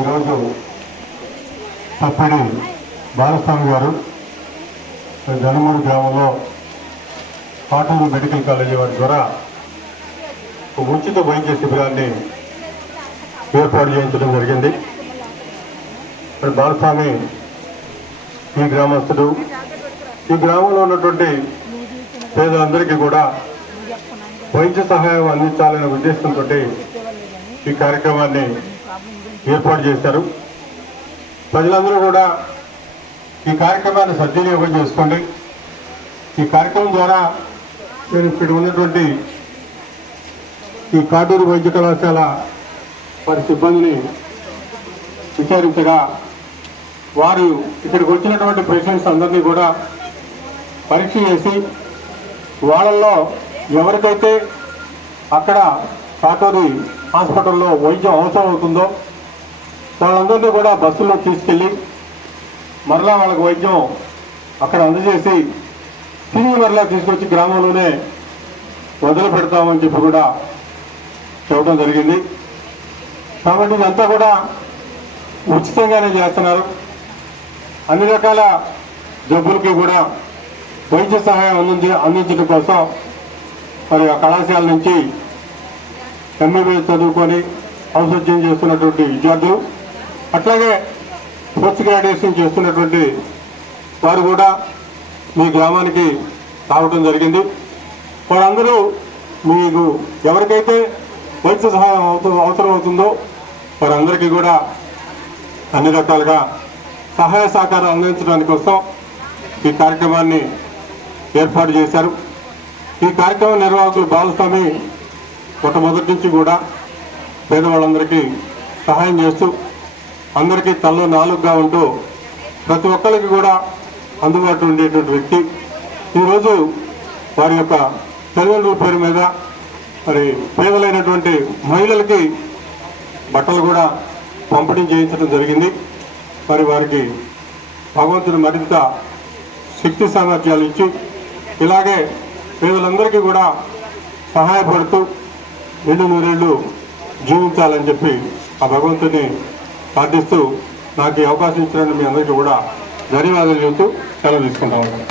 ఈరోజు తప్పిడి బాలస్వామి గారు జనమూరు గ్రామంలో కాటూరు మెడికల్ కాలేజీ వారి ద్వారా ఒక ఉచిత వైద్య శిబిరాన్ని ఏర్పాటు చేయించడం జరిగింది. మరి బాలస్వామి ఈ గ్రామస్తుడు ఈ గ్రామంలో ఉన్నటువంటి పేదలందరికీ కూడా వైద్య సహాయం అందించాలనే ఉద్దేశంతో ఈ కార్యక్రమాన్ని ఏర్పాటు చేశారు. ప్రజలందరూ కూడా ఈ కార్యక్రమాన్ని సద్వినియోగం చేసుకోండి. ఈ కార్యక్రమం ద్వారా నేను ఇక్కడ ఉన్నటువంటి ఈ కాటూరు వైద్య కళాశాల వారి సిబ్బందిని విచారించగా వారు ఇక్కడికి వచ్చినటువంటి పేషెంట్స్ అందరినీ కూడా పరీక్ష చేసి వాళ్ళల్లో ఎవరికైతే అక్కడ కాటూరి హాస్పిటల్లో వైద్యం అవసరం అవుతుందో వాళ్ళందరినీ కూడా బస్సులో తీసుకెళ్ళి మరలా వాళ్ళకి వైద్యం అక్కడ అందజేసి తిరిగి మరలా తీసుకొచ్చి గ్రామంలోనే వదిలి పెడతామని చెప్పి కూడా చెప్పడం జరిగింది. కాబట్టి ఇదంతా కూడా ఉచితంగానే చేస్తున్నారు. అన్ని రకాల జబ్బులకి కూడా వైద్య సహాయం అందించ అందించడం కోసం మరి ఆ కళాశాల నుంచి ఎంబీబీఎస్ చదువుకొని ఔషధ్యం చేస్తున్నటువంటి విద్యార్థులు అట్లాగే పోస్ట్ గ్రాడ్యుయేషన్ చేస్తున్నటువంటి వారు కూడా మీ గ్రామానికి రావడం జరిగింది. వారందరూ మీకు ఎవరికైతే వైద్య సహాయం అవుతు అవసరం అవుతుందో వారందరికీ కూడా అన్ని రకాలుగా సహాయ సహకారం అందించడానికి కోసం ఈ కార్యక్రమాన్ని ఏర్పాటు చేశారు. ఈ కార్యక్రమం నిర్వాహకులు బాలస్వామి మొట్టమొదటి నుంచి కూడా పేదవాళ్ళందరికీ సహాయం చేస్తూ అందరికీ తల్లో నాలుగుగా ఉంటూ ప్రతి ఒక్కరికి కూడా అందుబాటులో ఉండేటువంటి వ్యక్తి. ఈరోజు వారి యొక్క తల్లిదండ్రుల పేరు మీద మరి పేదలైనటువంటి మహిళలకి బట్టలు కూడా పంపిణీ చేయించడం జరిగింది. మరి వారికి భగవంతుడు మరింత శక్తి సామర్థ్యాలు ఇచ్చి ఇలాగే పేదలందరికీ కూడా సహాయపడుతూ రెండు నూరేళ్ళు జీవించాలని చెప్పి ఆ భగవంతుని ప్రార్థిస్తూ నాకు ఈ అవకాశం ఇచ్చినందుకు మీ అందరికీ కూడా ధన్యవాదాలు చెబుతూ సెలవు తీసుకుంటా. ఉన్నాను